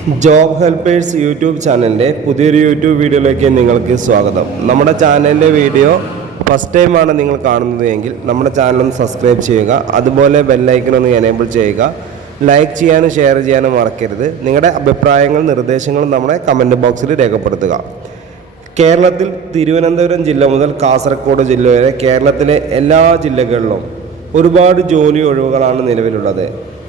Job helpers YouTube ചാനലിന്റെ പുതിയൊരു YouTube വീഡിയോയിലേക്ക് നിങ്ങൾക്ക് സ്വാഗതം. നമ്മുടെ ചാനലിന്റെ വീഡിയോ ഫസ്റ്റ് ടൈമാണ് നിങ്ങൾ കാണുന്നത് എങ്കിൽ നമ്മുടെ ചാനൽ ഒന്ന് സബ്സ്ക്രൈബ് ചെയ്യുക അതുപോലെ ബെല്ലൈക്കൺ ഒന്ന് എനേബിൾ ചെയ്യുക ലൈക്ക് ചെയ്യാനും ഷെയർ ചെയ്യാനും മറക്കരുത്. നിങ്ങളുടെ അഭിപ്രായങ്ങളും നിർദ്ദേശങ്ങളും നമ്മുടെ കമന്റ് ബോക്സിൽ രേഖപ്പെടുത്തുക. കേരളത്തിൽ തിരുവനന്തപുരം ജില്ല മുതൽ കാസർഗോഡ് ജില്ല വരെ കേരളത്തിലെ എല്ലാ ജില്ലകളിലും ഒരുപാട് ജോലി ഒഴിവുകളാണ് നിലവിലുള്ളത്.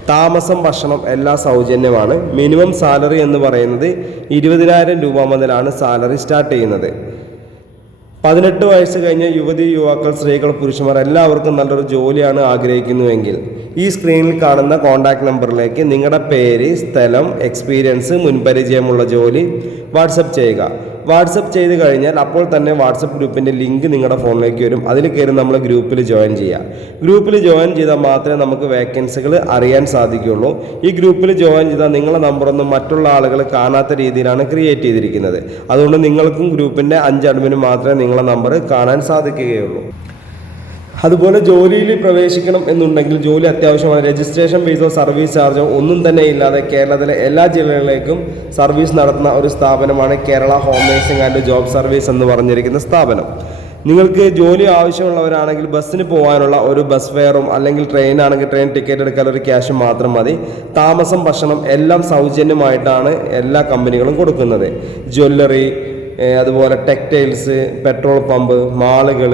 താമസം ഭക്ഷണം എല്ലാം സൗജന്യമാണ്. മിനിമം സാലറി എന്ന് പറയുന്നത് ഇരുപതിനായിരം രൂപ മുതലാണ് സാലറി സ്റ്റാർട്ട് ചെയ്യുന്നത്. പതിനെട്ട് വയസ്സ് കഴിഞ്ഞ യുവതി യുവാക്കൾ സ്ത്രീകൾ പുരുഷന്മാർ എല്ലാവർക്കും നല്ലൊരു ജോലിയാണ് ആഗ്രഹിക്കുന്നുവെങ്കിൽ ഈ സ്ക്രീനിൽ കാണുന്ന കോൺടാക്ട് നമ്പറിലേക്ക് നിങ്ങളുടെ പേര് സ്ഥലം എക്സ്പീരിയൻസ് മുൻപരിചയമുള്ള ജോലി വാട്സപ്പ് ചെയ്യുക. വാട്സപ്പ് ചെയ്ത് കഴിഞ്ഞാൽ അപ്പോൾ തന്നെ വാട്സപ്പ് ഗ്രൂപ്പിന്റെ ലിങ്ക് നിങ്ങളുടെ ഫോണിലേക്ക് വരും. അതിൽ കയറി നമ്മൾ ഗ്രൂപ്പിൽ ജോയിൻ ചെയ്യുക. ഗ്രൂപ്പിൽ ജോയിൻ ചെയ്താൽ മാത്രമേ നമുക്ക് വേക്കൻസികൾ അറിയാൻ സാധിക്കുകയുള്ളൂ. ഈ ഗ്രൂപ്പിൽ ജോയിൻ ചെയ്താൽ നിങ്ങളുടെ നമ്പറൊന്നും മറ്റുള്ള ആളുകൾ കാണാത്ത രീതിയിലാണ് ക്രിയേറ്റ് ചെയ്തിരിക്കുന്നത്. അതുകൊണ്ട് നിങ്ങൾക്കും ഗ്രൂപ്പിന്റെ അഞ്ച് അഡ്മിന് മാത്രമേ നിങ്ങളുടെ നമ്പർ കാണാൻ സാധിക്കുകയുള്ളൂ. അതുപോലെ ജോലിയിൽ പ്രവേശിക്കണം എന്നുണ്ടെങ്കിൽ ജോലി അത്യാവശ്യമാണ്. രജിസ്ട്രേഷൻ ഫീസോ സർവീസ് ചാർജോ ഒന്നും തന്നെ ഇല്ലാതെ കേരളത്തിലെ എല്ലാ ജില്ലകളിലേക്കും സർവീസ് നടത്തുന്ന ഒരു സ്ഥാപനമാണ് Kerala home nursing and job service എന്ന് പറഞ്ഞിരിക്കുന്ന സ്ഥാപനം. നിങ്ങൾക്ക് ജോലി ആവശ്യമുള്ളവരാണെങ്കിൽ ബസ്സിന് പോകാനുള്ള ഒരു ബസ് ഫെയറും അല്ലെങ്കിൽ ട്രെയിൻ ആണെങ്കിൽ ട്രെയിൻ ടിക്കറ്റ് എടുക്കാൻ ഒരു ക്യാഷ് മാത്രം മതി. താമസം ഭക്ഷണം എല്ലാം സൗജന്യമായിട്ടാണ് എല്ലാ കമ്പനികളും കൊടുക്കുന്നത്. ജ്വല്ലറി അതുപോലെ ടെക്സ്റ്റൈൽസ് പെട്രോൾ പമ്പ് മാളുകൾ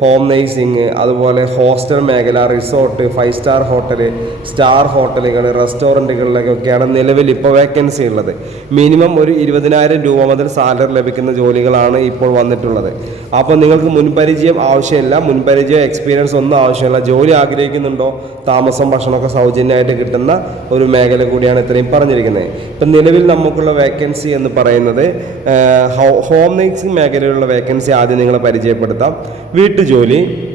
ഹോം നേഴ്സിംഗ് അതുപോലെ ഹോസ്റ്റൽ മേഖല resort five star hotel star ഹോട്ടലുകൾ റെസ്റ്റോറന്റുകളിലൊക്കെയാണ് നിലവിൽ ഇപ്പോൾ വേക്കൻസി ഉള്ളത്. മിനിമം ഒരു ഇരുപതിനായിരം രൂപ മുതൽ സാലറി ലഭിക്കുന്ന ജോലികളാണ് ഇപ്പോൾ വന്നിട്ടുള്ളത്. അപ്പോൾ നിങ്ങൾക്ക് മുൻപരിചയം ആവശ്യമില്ല മുൻപരിചയം എക്സ്പീരിയൻസ് ഒന്നും ആവശ്യമില്ല ജോലി ആഗ്രഹിക്കുന്നുണ്ടോ താമസം ഭക്ഷണമൊക്കെ സൗജന്യമായിട്ട് കിട്ടുന്ന ഒരു മേഖല കൂടിയാണ് ഇത്രയും പറഞ്ഞിരിക്കുന്നത്. ഇപ്പം നിലവിൽ നമുക്കുള്ള വേക്കൻസി എന്ന് പറയുന്നത് ഹോ- നേഴ്സിംഗ് മേഖലയിലുള്ള വേക്കൻസി ആദ്യം നിങ്ങളെ പരിചയപ്പെടുത്താം. വീട്ടുജോലി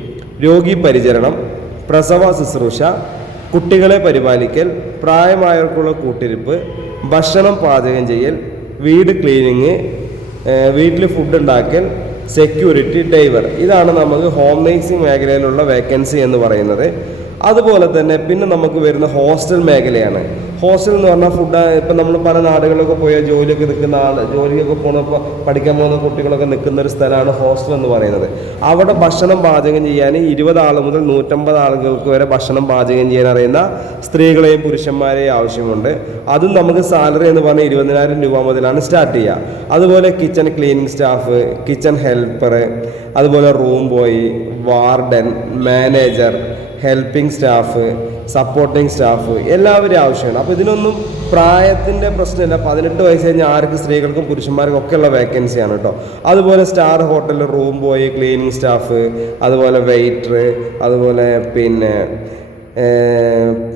രോഗി പരിചരണം പ്രസവ ശുശ്രൂഷ കുട്ടികളെ പരിപാലിക്കൽ പ്രായമായവർക്കുള്ള കൂട്ടിരിപ്പ് ഭക്ഷണം പാചകം ചെയ്യൽ വീട് ക്ലീനിങ് വീട്ടിൽ ഫുഡ് ഉണ്ടാക്കൽ സെക്യൂരിറ്റി ഡൈവർ ഇതാണ് നമുക്ക് ഹോം നേഴ്സിംഗ് മേഖലയിലുള്ള വേക്കൻസി എന്ന് പറയുന്നത്. അതുപോലെ തന്നെ പിന്നെ നമുക്ക് വരുന്ന ഹോസ്റ്റൽ മേഖലയാണ്. ഹോസ്റ്റൽ എന്ന് പറഞ്ഞാൽ ഫുഡ് ഇപ്പം നമ്മൾ പല നാടുകളിലൊക്കെ പോയാൽ ജോലിയൊക്കെ നിൽക്കുന്ന ആൾ ജോലിയൊക്കെ പോണപ്പോൾ പഠിക്കാൻ പോകുന്ന കുട്ടികളൊക്കെ നിൽക്കുന്ന ഒരു സ്ഥലമാണ് ഹോസ്റ്റൽ എന്ന് പറയുന്നത്. അവിടെ ഭക്ഷണം പാചകം ചെയ്യാൻ ഇരുപത് ആൾ മുതൽ നൂറ്റമ്പത് ആളുകൾക്ക് വരെ ഭക്ഷണം പാചകം ചെയ്യാൻ അറിയുന്ന സ്ത്രീകളെയും പുരുഷന്മാരെയും ആവശ്യമുണ്ട്. അതും നമുക്ക് സാലറി എന്ന് പറഞ്ഞാൽ ഇരുപതിനായിരം രൂപ മുതലാണ് സ്റ്റാർട്ട് ചെയ്യുക. അതുപോലെ kitchen cleaning staff kitchen helper അതുപോലെ room boy warden manager helping staff supporting staff എല്ലാവരും ആവശ്യമാണ്. അപ്പോൾ ഇതിനൊന്നും പ്രായത്തിന്റെ പ്രശ്നമില്ല. പതിനെട്ട് വയസ്സ് കഴിഞ്ഞാൽ ആർക്ക് സ്ത്രീകൾക്കും പുരുഷന്മാർക്കും ഒക്കെയുള്ള വേക്കൻസിയാണ് കേട്ടോ അതുപോലെ സ്റ്റാർ ഹോട്ടലിൽ റൂം ബോയ് ക്ലീനിങ് സ്റ്റാഫ് അതുപോലെ വെയിറ്റർ അതുപോലെ പിന്നെ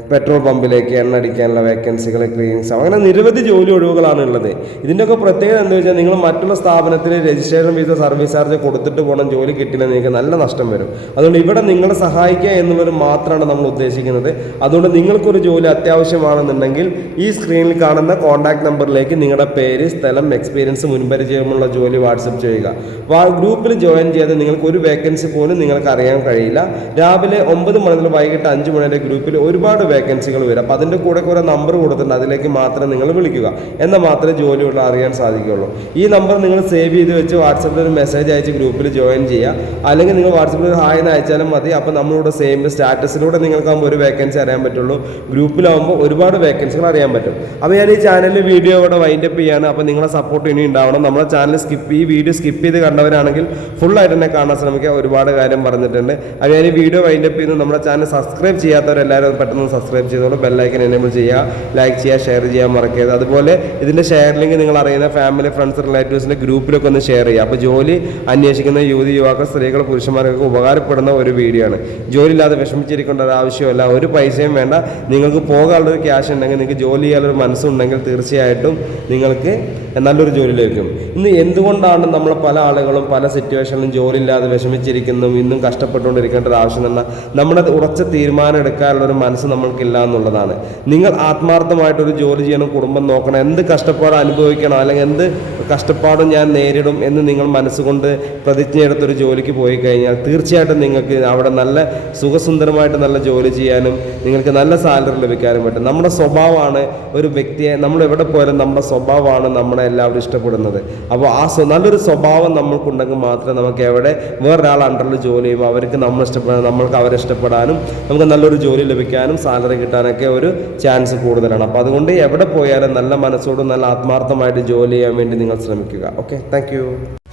പെട്രോൾ പമ്പിലേക്ക് എണ്ണ അടിക്കാനുള്ള വേക്കൻസികൾ ക്ലീനിങ്സ് അങ്ങനെ നിരവധി ജോലി ഒഴിവുകളാണ് ഉള്ളത്. ഇതിന്റെയൊക്കെ പ്രത്യേകത എന്താ വെച്ചാൽ നിങ്ങൾ മറ്റുള്ള സ്ഥാപനത്തിൽ രജിസ്ട്രേഷൻ ഫീസ് സർവീസ് ചാർജ് കൊടുത്തിട്ട് പോകണം ജോലി കിട്ടില്ല നിങ്ങൾക്ക് നല്ല നഷ്ടം വരും. അതുകൊണ്ട് ഇവിടെ നിങ്ങളെ സഹായിക്കുക എന്നുള്ളത് മാത്രമാണ് നമ്മൾ ഉദ്ദേശിക്കുന്നത്. അതുകൊണ്ട് നിങ്ങൾക്കൊരു ജോലി അത്യാവശ്യമാണെന്നുണ്ടെങ്കിൽ ഈ സ്ക്രീനിൽ കാണുന്ന കോൺടാക്ട് നമ്പറിലേക്ക് നിങ്ങളുടെ പേര് സ്ഥലം എക്സ്പീരിയൻസ് മുൻപരിചയമുള്ള ജോലി വാട്സപ്പ് ചെയ്യുക. ഗ്രൂപ്പിൽ ജോയിൻ ചെയ്ത് നിങ്ങൾക്ക് ഒരു വേക്കൻസി പോലും നിങ്ങൾക്ക് അറിയാൻ കഴിയില്ല. രാവിലെ ഒമ്പത് മണി മുതൽ വൈകിട്ട് അഞ്ച് മണി വരെ ഗ്രൂപ്പിൽ ഒരുപാട് വേക്കൻസികൾ വരും. അപ്പോൾ അതിന്റെ കൂടെ കുറെ നമ്പർ കൊടുത്തിട്ടുണ്ട്. അതിലേക്ക് മാത്രം നിങ്ങൾ വിളിക്കുക. എന്നാൽ മാത്രമേ ജോലിയുള്ള അറിയാൻ സാധിക്കുകയുള്ളൂ. ഈ നമ്പർ നിങ്ങൾ സേവ് ചെയ്ത് വെച്ച് വാട്സപ്പിൽ ഒരു മെസ്സേജ് അയച്ച് ഗ്രൂപ്പിൽ ജോയിൻ ചെയ്യുക. അല്ലെങ്കിൽ നിങ്ങൾ വാട്സപ്പിൽ ഒരു ഹായ് എന്ന് അയച്ചാലും മതി. അപ്പോൾ നമ്മളിവിടെ സെയിം സ്റ്റാറ്റസിലൂടെ നിങ്ങൾക്കാകുമ്പോൾ ഒരു വേക്കൻസി അറിയാൻ പറ്റുള്ളൂ. ഗ്രൂപ്പിലാവുമ്പോൾ ഒരുപാട് വേക്കൻസികൾ അറിയാൻ പറ്റും. അപ്പോൾ ഞാൻ ഈ ചാനലിൽ വീഡിയോ ഇവിടെ വൈൻഡപ്പ് ചെയ്യാണ്. അപ്പോൾ നിങ്ങളെ സപ്പോർട്ട് ഇനി ഉണ്ടാവണം. നമ്മുടെ ചാനൽ സ്കിപ്പ് ഈ വീഡിയോ സ്കിപ്പ് ചെയ്ത് കണ്ടവരാണെങ്കിൽ ഫുള്ളായിട്ട് തന്നെ കാണാൻ ശ്രമിക്കുക. ഒരുപാട് കാര്യം പറഞ്ഞിട്ടുണ്ട്. അപ്പോൾ ഞാൻ ഈ വീഡിയോ വൈൻഡപ്പ് ചെയ്യുന്നത് നമ്മുടെ ചാനൽ സബ്സ്ക്രൈബ് ചെയ്യാത്തവരെല്ലാവരും അത് പെട്ടെന്ന് സബ്സ്ക്രൈബ് ചെയ്തോളൂ. ബെല്ലൈക്കൻ എനേബിൾ ചെയ്യുക. ലൈക്ക് ചെയ്യുക ഷെയർ ചെയ്യാൻ മറക്കരുത്. അതുപോലെ ഇതിന്റെ ഷെയർ ലിങ്ക് നിങ്ങൾ അറിയുന്ന ഫാമിലി ഫ്രണ്ട്സ് റിലേറ്റീവ്സിന്റെ ഗ്രൂപ്പിലൊക്കെ ഒന്ന് ഷെയർ ചെയ്യുക. അപ്പോൾ ജോലി അന്വേഷിക്കുന്ന യുവതി യുവാക്കൾ സ്ത്രീകൾ പുരുഷന്മാർക്കൊക്കെ ഉപകാരപ്പെടുന്ന ഒരു വീഡിയോ ആണ്. ജോലി ഇല്ലാതെ വിഷമിച്ചിരിക്കേണ്ട ഒരു ആവശ്യമല്ല ഒരു പൈസയും വേണ്ട. നിങ്ങൾക്ക് പോകാനുള്ളൊരു ക്യാഷ് ഉണ്ടെങ്കിൽ നിങ്ങൾക്ക് ജോലി ചെയ്യാനുള്ളൊരു മനസ്സുണ്ടെങ്കിൽ തീർച്ചയായിട്ടും നിങ്ങൾക്ക് നല്ലൊരു ജോലി ലഭിക്കും. ഇന്ന് എന്തുകൊണ്ടാണ് നമ്മൾ പല ആളുകളും പല സിറ്റുവേഷനിലും ജോലി ഇല്ലാതെ വിഷമിച്ചിരിക്കുന്നു ഇന്നും കഷ്ടപ്പെട്ടുകൊണ്ടിരിക്കേണ്ട ഒരു ആവശ്യം നമ്മുടെ ഉറച്ച തീരുമാനം എടുക്കാനുള്ള ഒരു മനസ്സ് നമ്മൾക്കില്ല എന്നുള്ളതാണ്. നിങ്ങൾ ആത്മാർത്ഥമായിട്ടൊരു ജോലി ചെയ്യണം കുടുംബം നോക്കണം എന്ത് കഷ്ടപ്പാട് അനുഭവിക്കണം അല്ലെങ്കിൽ എന്ത് കഷ്ടപ്പാടും ഞാൻ നേരിടും എന്ന് നിങ്ങൾ മനസ്സുകൊണ്ട് പ്രതിജ്ഞയെടുത്തൊരു ജോലിക്ക് പോയി കഴിഞ്ഞാൽ തീർച്ചയായിട്ടും നിങ്ങൾക്ക് അവിടെ നല്ല സുഖസുന്ദരമായിട്ട് നല്ല ജോലി ചെയ്യാനും നിങ്ങൾക്ക് നല്ല സാലറി ലഭിക്കാനും പറ്റും. നമ്മുടെ സ്വഭാവമാണ് ഒരു വ്യക്തിയെ നമ്മൾ എവിടെ പോയാലും നമ്മുടെ സ്വഭാവമാണ് നമ്മളെ എല്ലാവരും ഇഷ്ടപ്പെടുന്നത്. അപ്പോൾ ആ നല്ലൊരു സ്വഭാവം നമ്മൾക്കുണ്ടെങ്കിൽ മാത്രമേ നമുക്ക് എവിടെ വേറൊരാൾ അണ്ടറിൽ ജോലി ചെയ്യുമ്പോൾ അവർക്ക് നമ്മൾ ഇഷ്ടപ്പെടാൻ നമ്മൾക്ക് അവരെ ഇഷ്ടപ്പെടാനും നമുക്ക് നല്ലൊരു ജോലി ലഭിക്കാനും സാലറി കിട്ടാനൊക്കെ ഒരു ചാൻസ് കൂടുതലാണ്. അപ്പോൾ അതുകൊണ്ട് എവിടെ പോയാലും നല്ല മനസ്സോടും നല്ല ആത്മാർത്ഥമായിട്ട് ജോലി ചെയ്യാൻ വേണ്ടി നിങ്ങൾ ശ്രമിക്കുക ഓക്കെ താങ്ക് Yeah.